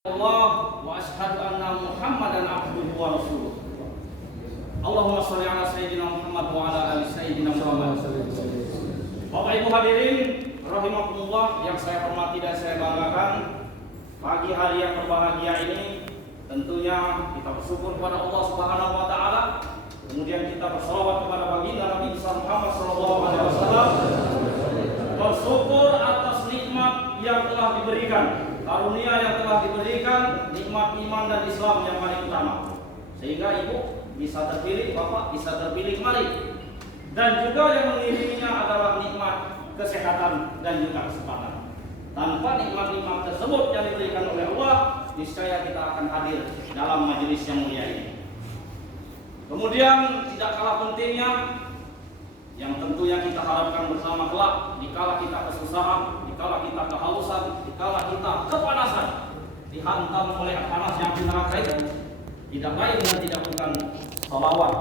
Allah wa asyhadu anna Muhammadan abduhu wa rasuluh. Allahumma shalli ala sayyidina Muhammad wa ala ali sayyidina Muhammad. Bapak Ibu hadirin rahimakumullah yang saya hormati dan saya banggakan, pagi hari yang berbahagia ini tentunya kita bersyukur kepada Allah Subhanahu wa taala. Kemudian kita berselawat kepada baginda Nabi Muhammad sallallahu alaihi wasallam. Bersyukur atas nikmat yang telah diberikan, karunia yang telah diberikan, nikmat iman dan Islam yang paling utama. Sehingga ibu bisa terpilih, bapak bisa terpilih kembali. Dan juga yang mengiringinya adalah nikmat kesehatan dan juga kesempatan. Tanpa nikmat-nikmat tersebut yang diberikan oleh Allah, niscaya kita akan hadir dalam majelis yang mulia ini. Kemudian tidak kalah pentingnya, yang tentunya kita harapkan bersama kelak, dikala kita kesusahan, dikala kita kehausan, dikala kita kepanasan, dihantam oleh panas yang di neraka itu, tidak lain dan tidak bukan salawat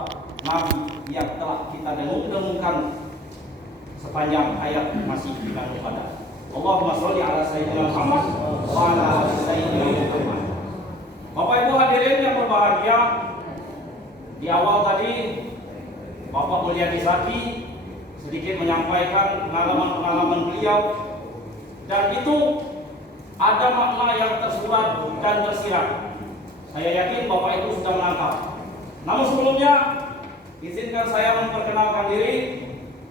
Nabi yang telah kita dengung-dengungkan sepanjang ayat masih kita kepada Allahumma sholli ala sayyidina Muhammad wa ala ali sayyidina Muhammad. Bapak Ibu hadirin yang berbahagia, di awal tadi Bapak Mulyadi Zaki sedikit menyampaikan pengalaman-pengalaman beliau, dan itu ada makna yang tersurat dan tersirat. Saya yakin Bapak Ibu sudah menangkap. Namun sebelumnya izinkan saya memperkenalkan diri.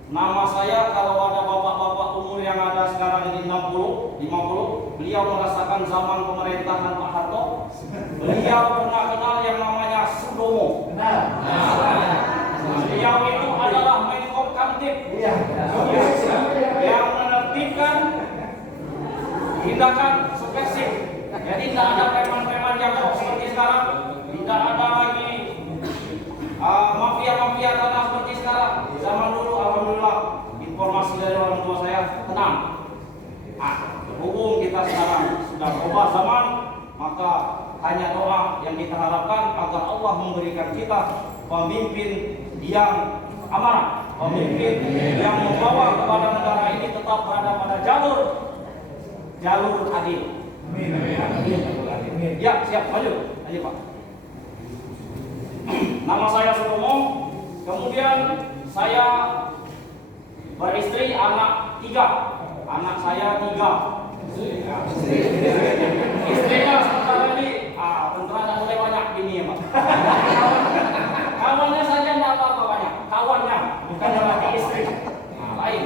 Nama saya, kalau ada bapak-bapak umur yang ada sekarang ini 60, 50, beliau merasakan zaman pemerintahan Pak Harto. Beliau pernah kenal yang namanya Sudomo. Beliau itu adalah Menko Kamtib yang menertibkan tindakan subversif. Jadi tidak ada preman-preman yang seperti sekarang, tidak ada lagi mafia-mafia tanah seperti sekarang. Zaman dulu alhamdulillah informasi dari orang tua saya tenang. Berhubung kita sekarang sudah berubah zaman, maka hanya doa yang kita harapkan agar Allah memberikan kita pemimpin yang amanah, pemimpin yang membawa kepada negara ini tetap berada pada jalur adil. Amin. Ya, siap, maju. Ayo Pak. Nama saya Sutomo. Kemudian saya beristri, anak 3. Anak saya 3. Istrinya sementara ini tentara mulai banyak ini ya Pak. Kawannya saja tidak apa-apa banyak. Kawannya, bukan lagi istri. Lain.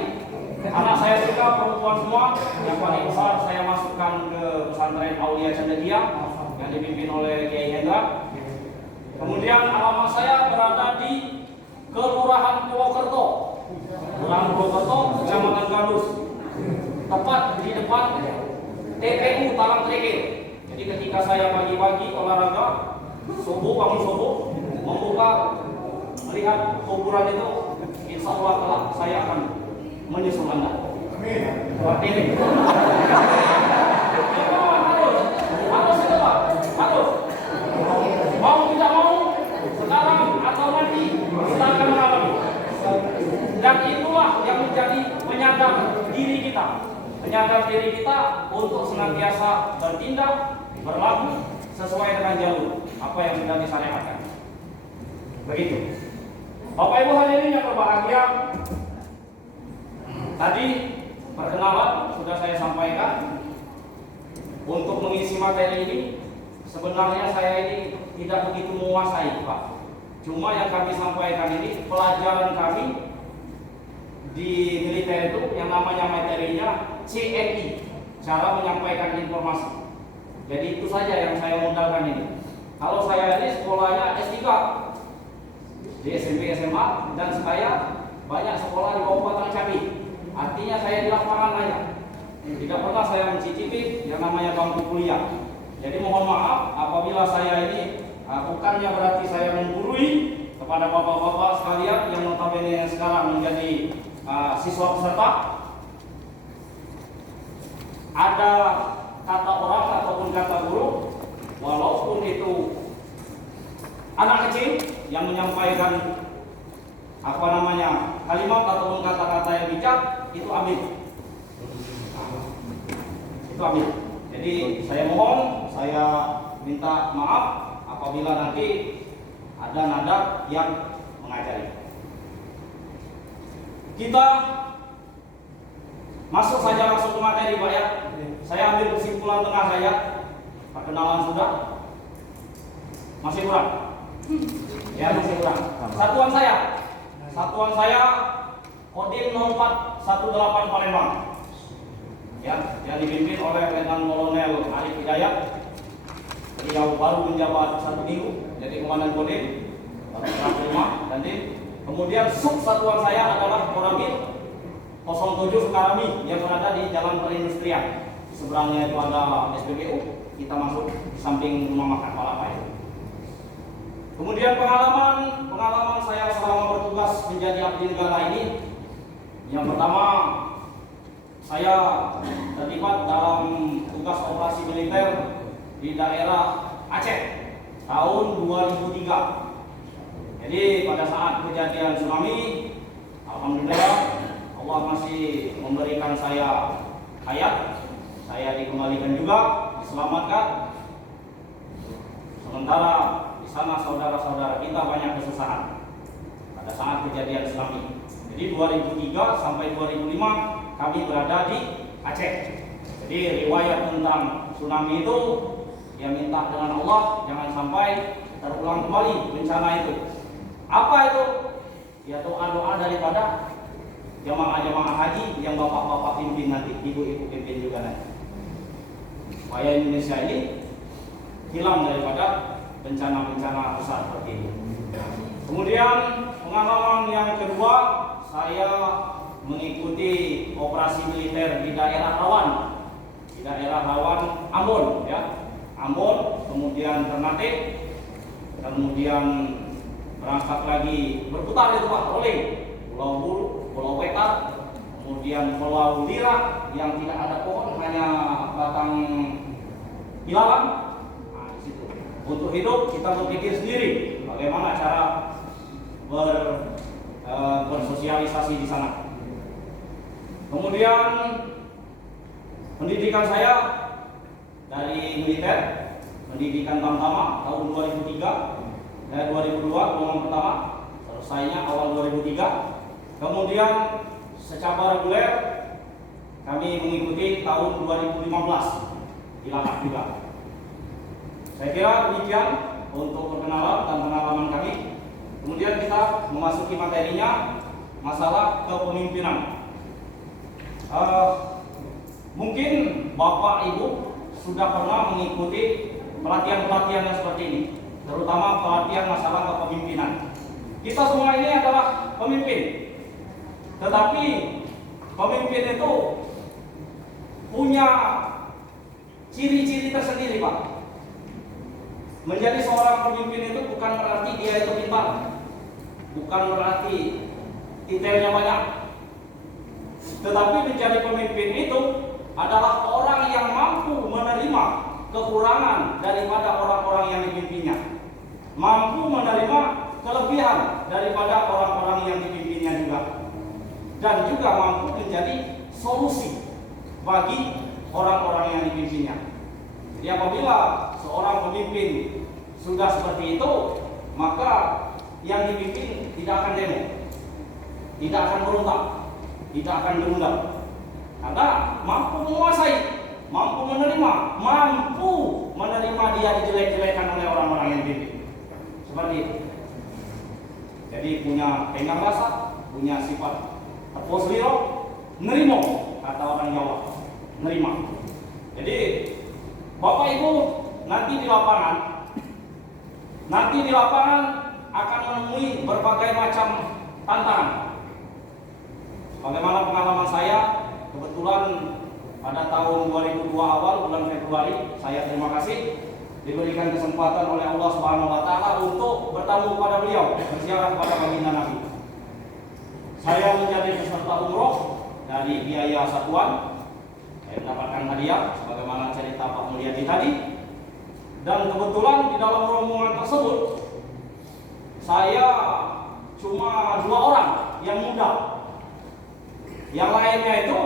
Anak saya juga perempuan semua. Yang paling besar saya masukkan ke pesantren Aulia Cendekia yang dipimpin oleh Kiai Hendra. Kemudian alamat saya berada di Kelurahan Purwokerto, Kecamatan Gandus, tepat di depan TPU Talang Trekil. Jadi ketika saya pagi-pagi olahraga, bangun subuh, membuka melihat kuburan itu, insya Allah kelak saya akan menyusul Anda. Amin. Seperti ini. Harus itu Pak, harus. Mau tidak mau, sekarang atau nanti kita akan mengalami. Dan itulah yang menjadi penyadar diri kita. Penyadar diri kita untuk senantiasa bertindak, berlaku sesuai dengan jalur apa yang sudah disyariatkan. Begitu. Bapak Ibu hadirin yang berbahagia, tadi perkenalan sudah saya sampaikan. Untuk mengisi materi ini, sebenarnya saya ini tidak begitu menguasai Pak. Cuma yang kami sampaikan ini pelajaran kami di militer itu yang namanya materinya CNI, cara menyampaikan informasi. Jadi itu saja yang saya modalkan ini. Kalau saya ini sekolahnya S3 di SMP SMA, dan saya banyak sekolah di Kabupaten Cabi. Artinya saya di lapangan aja. Tidak pernah saya mencicipi yang namanya bangku kuliah. Jadi mohon maaf apabila saya ini bukannya berarti saya menggurui kepada bapak-bapak sekalian yang notabene sekarang menjadi siswa peserta. Ada kata orang ataupun kata guru, walaupun itu anak kecil yang menyampaikan kalimat ataupun kata-kata yang bijak, itu ambil. Itu ambil. Jadi saya mohon, saya minta maaf apabila nanti ada nada yang mengajari. Kita masuk saja langsung ke materi, Pak ya. Saya ambil kesimpulan tengah saya. Perkenalan sudah. Masih kurang? Ya, masih kurang. Satuan saya Kodim 0418 Palembang. Ya, yang dipimpin oleh Letnan Kolonel Arif Hidayat. Beliau baru menjabat 1 minggu jadi komandan Kodim 05 dan kemudian sub satuan saya adalah Koramil 07 Sukarami yang berada di Jalan Perindustrian. Di seberangnya itu ada SPBU. Kita masuk di samping rumah makan Palapa itu. Kemudian pengalaman saya selama bertugas menjadi abdi negara ini, yang pertama saya terlibat dalam tugas operasi militer di daerah Aceh tahun 2003. Jadi pada saat kejadian tsunami, alhamdulillah Allah masih memberikan saya hayat, saya dikembalikan juga, diselamatkan. Sementara di sana saudara-saudara kita banyak kesusahan pada saat kejadian tsunami. Jadi 2003 sampai 2005 kami berada di Aceh. Jadi riwayat tentang tsunami itu, dia minta dengan Allah jangan sampai terulang kembali bencana itu. Apa itu? Ya doa-doa daripada jamaah-jamaah haji yang bapak-bapak pimpin nanti, ibu-ibu pimpin juga nanti, supaya Indonesia ini hilang daripada bencana-bencana besar seperti ini. Kemudian pengalaman yang kedua, saya mengikuti operasi militer di daerah rawan Ambon, ya, Ambon, kemudian Ternate, kemudian berangkat lagi berputar itu Pak, rolling, Pulau Bulu, Pulau Wetar, kemudian Pulau Lira yang tidak ada pohon, hanya batang ilalang. Nah, di situ. Untuk hidup kita berpikir sendiri bagaimana cara bersosialisasi di sana. Kemudian pendidikan saya dari militer, pendidikan Tamtama tahun 2003, 2002 gelombang pertama, selesainya awal 2003. Kemudian secara reguler kami mengikuti tahun 2015 di Lapak juga. Saya kira demikian untuk perkenalan dan pengalaman kami. Kemudian kita memasuki materinya, masalah kepemimpinan. Mungkin Bapak Ibu sudah pernah mengikuti pelatihan-pelatihan yang seperti ini, terutama pelatihan masalah kepemimpinan. Kita semua ini adalah pemimpin, tetapi pemimpin itu punya ciri-ciri tersendiri, Pak. Menjadi seorang pemimpin itu bukan berarti dia itu pintar, bukan berarti titelnya banyak, tetapi menjadi pemimpin itu adalah orang yang mampu menerima kekurangan daripada orang-orang yang dipimpinnya, mampu menerima kelebihan daripada orang-orang yang dipimpinnya juga, dan juga mampu menjadi solusi bagi orang-orang yang dipimpinnya. Jadi apabila seorang pemimpin sudah seperti itu, maka yang dipimpin tidak akan demo, tidak akan berontak, tidak akan berundang, karena mampu menguasai, mampu menerima dia dijelek-jelekan oleh orang-orang yang dipimpin. Seperti itu. Jadi punya tenggang rasa, punya sifat tepos liro, nerimo, kata orang Jawa, nerima. Jadi Bapak Ibu nanti di lapangan akan menemui berbagai macam tantangan. Bagaimana pengalaman saya, kebetulan pada tahun 2002 awal bulan Februari, saya terima kasih diberikan kesempatan oleh Allah Subhanahu wa taala untuk bertamu kepada beliau, berziarah kepada baginda Nabi. Saya menjadi peserta umroh dari biaya satuan. Saya mendapatkan hadiah sebagaimana cerita Pak Mulyadi tadi. Dan kebetulan di dalam rombongan tersebut saya cuma 2 orang yang muda. Yang lainnya itu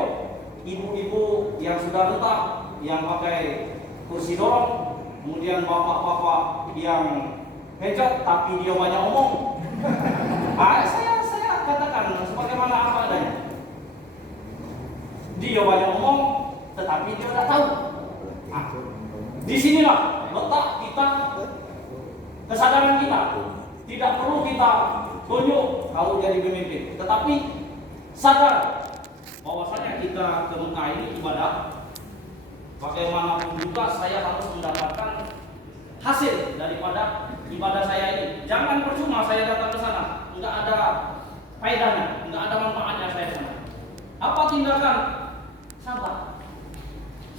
ibu-ibu yang sudah retak, yang pakai kursi dorong, kemudian bapak-bapak yang hejat tapi dia banyak omong. Saya katakan sebagaimana apa adanya. Dia banyak omong, tetapi dia tidak tahu. Disinilah letak kita, kesadaran kita. Tidak perlu kita tunjuk kalau jadi pemimpin, tetapi sadar bahwasanya kita ke Mekah ini ibadah. Bagaimanapun juga saya harus mendapatkan hasil daripada ibadah saya ini. Jangan percuma saya datang ke sana, enggak ada faedahnya, enggak ada manfaatnya saya sana. Apa tindakan? Sabar.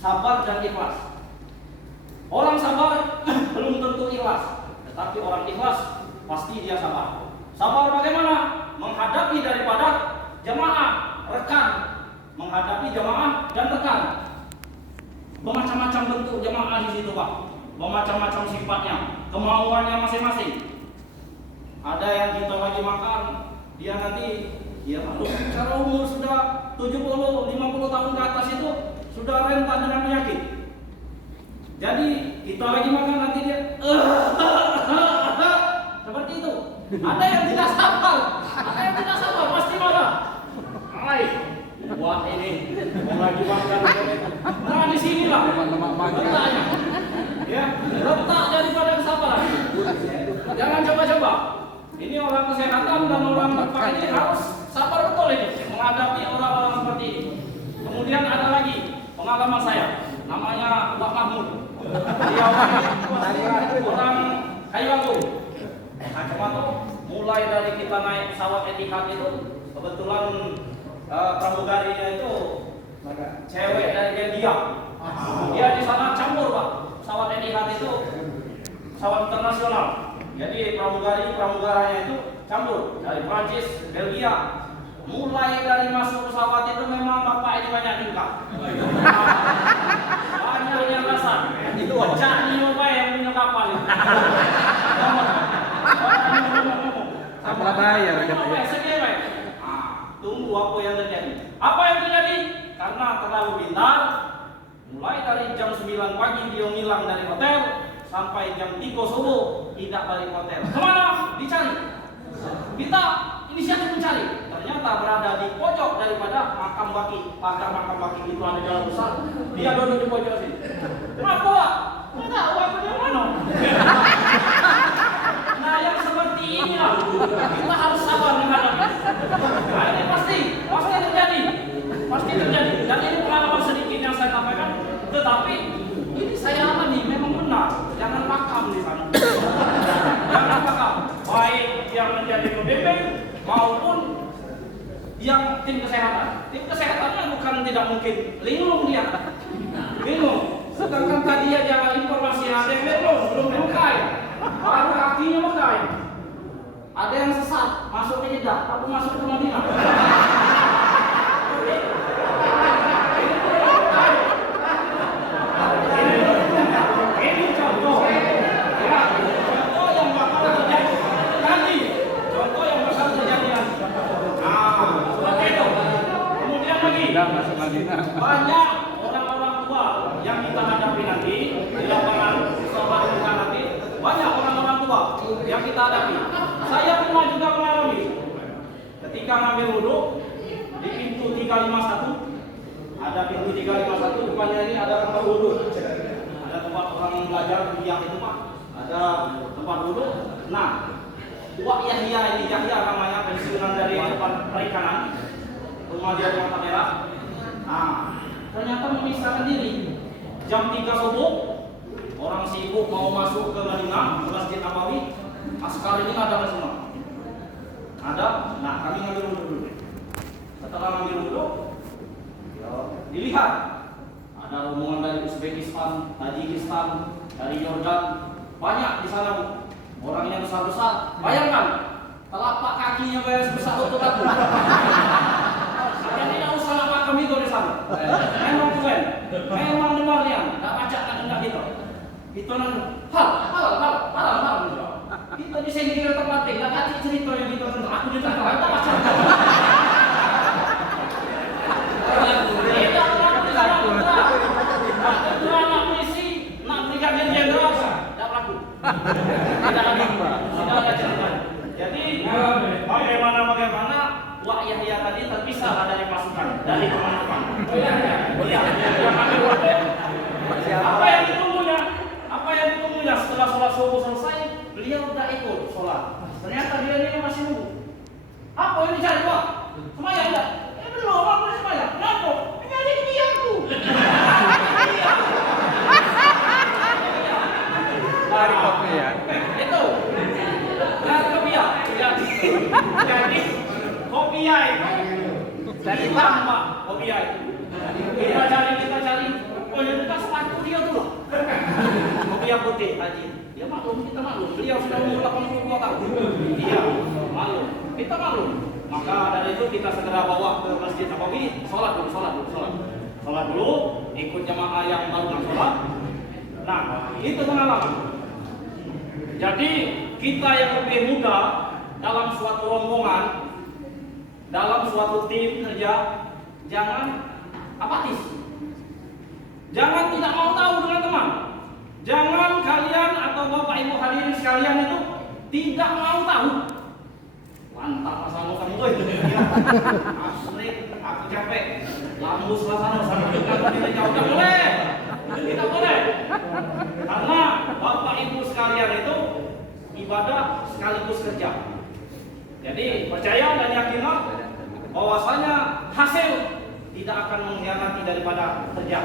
Sabar dan ikhlas. Orang sabar belum tentu ikhlas, tetapi orang ikhlas pasti dia sabar. Sabar bagaimana? Menghadapi daripada jamaah, rekan. Menghadapi jamaah dan rekan. Bermacam-macam bentuk jamaah di situ, Pak. Bermacam-macam sifatnya, kemauannya masing-masing. Ada yang kita lagi makan, dia nanti ya kalau umur sudah 70, 50 tahun ke atas itu sudah rentan dengan penyakit. Jadi kita lagi makan nanti dia seperti itu. Ada yang tidak sabar, pasti marah. Wah ini mau lagi makan. Nah di sinilah letaknya. Ya, letak daripada kesabaran. Jangan coba-coba. Ini orang kesehatan dan orang berpakaian ini harus sabar betul ini menghadapi orang-orang seperti ini. Kemudian ada lagi pengalaman saya, namanya Pak Mahmud. Dia orang Kayu. Kacamata mulai dari kita naik pesawat Etihad itu kebetulan pramugarinya itu cewek dari Belgia. Dia di sana campur, Pak. Pesawat Etihad itu pesawat internasional. Jadi pramugaranya itu campur dari Prancis, Belgia. Mulai dari masuk pesawat itu memang bapak ini banyak tingkah. Banyak yang kasar. Pecah nih bapak yang punya kapal. Apa bayar katanya? Sekewek. Tunggu apa yang terjadi. Apa yang terjadi? Karena terlalu pintar. Mulai dari jam 9 pagi dia ngilang dari hotel sampai jam 3 subuh tidak balik hotel. Kemana? Dicari. Kita inisiatif mencari. Ternyata berada di pojok daripada makam baki. Pagar makam baki itu ada jalan besar. Dia duduk di pojok sini. Kenapa? Enggak, aku di mana? Nah yang seperti inilah kita harus sabar menghadapi. Nah ini pasti terjadi. Dan ini pengalaman sedikit yang saya sampaikan. Tetapi ini saya alami memang benar. Jangan pakam di sana. Jangan pakam. Baik yang menjadi pembimbing maupun yang tim kesehatan. Tim kesehatannya bukan tidak mungkin linglung dia. Bingung. Sedangkan tadi aja informasi ada yang belum melukai. Baru kakinya mekai. Ada yang sesat masuk ke Jeddah, tapi masuk ke Madinah. Ini contoh. Ya, contoh yang bakal terjadi nanti. Contoh yang bakal terjadi nanti. Seperti itu. Kemudian lagi. Masuk Madinah. Banyak orang-orang tua yang kita hadapi nanti di lapangan sobat kita nanti. Banyak orang-orang tua yang kita hadapi. Saya pernah juga mengalami ketika ngambil wudhu di pintu 351. Ada pintu 351 depannya ini ada tempat wudhu. Ada tempat orang belajar kuliah itu Pak. Ada tempat wudhu. Nah, Wak Yahya namanya pensiunan dari tempat perikanan. Rumah dia di Mata Merah. Nah, ternyata memisahkan diri. Jam 3 subuh orang sibuk mau masuk ke Madinah, ke Masjid Nabawi. Askar ini ada semua. Ada. Nah, kami ngambil wudhu dulu. Setelah ngambil wudhu, dilihat ada rombongan dari Uzbekistan, Tajikistan, dari Jordan, banyak di sana orangnya besar-besar. Bayangkan telapak kakinya kayak sebesar lutut aku. Kalian tidak usah nak kami itu di sana. Memang keren, memang benar dia. Tak baca nak kena gitu. Itu nan hal. Kita di sini kita tempat tinggal, tak cerita yang kita tentang aku di sana. Tak baca. Kita orang di sana. Nak brigadir jenderal. Tidak ada cerita. Jadi bagaimana Wak Yahya tadi terpisah dari pasukan, dari teman-teman. Iya. Apa yang ditunggunya setelah sholat subuh selesai, beliau udah ikut sholat. Ternyata dia ini masih nunggu. Apa yang dicari, Wak? Semayang enggak? Belum, apa semayang? Kenapa? Nyari dia tuh. Dari kopi ya. Itu. Dari kopi ya. Jadi kopi ya itu. Dari mana kopi ya itu? Kita cari. Oh ya kita sepatu dia tuh. Kopi yang putih Haji. Dia maklum, kita maklum. Beliau sudah umur 82 tahun. Iya, maklum. Kita maklum. Maka dari itu kita segera bawa ke Masjid Nabawi, sholat dulu, ikut jamaah yang baru sholat. Nah, itu pengalaman. Jadi kita yang lebih muda dalam suatu rombongan, dalam suatu tim kerja, jangan apatis. Jangan tidak mau tahu dengan teman. Jangan kalian atau Bapak Ibu hadirin sekalian itu tidak mau tahu. Mantap masalah kamu tuh. Asli, aku capek. Lambus sana kita jauh boleh. Kita boleh. Karena Bapak Ibu sekalian itu ibadah sekaligus kerja. Jadi percaya dan yakinlah bahwasanya hasil tidak akan mengkhianati daripada kerja.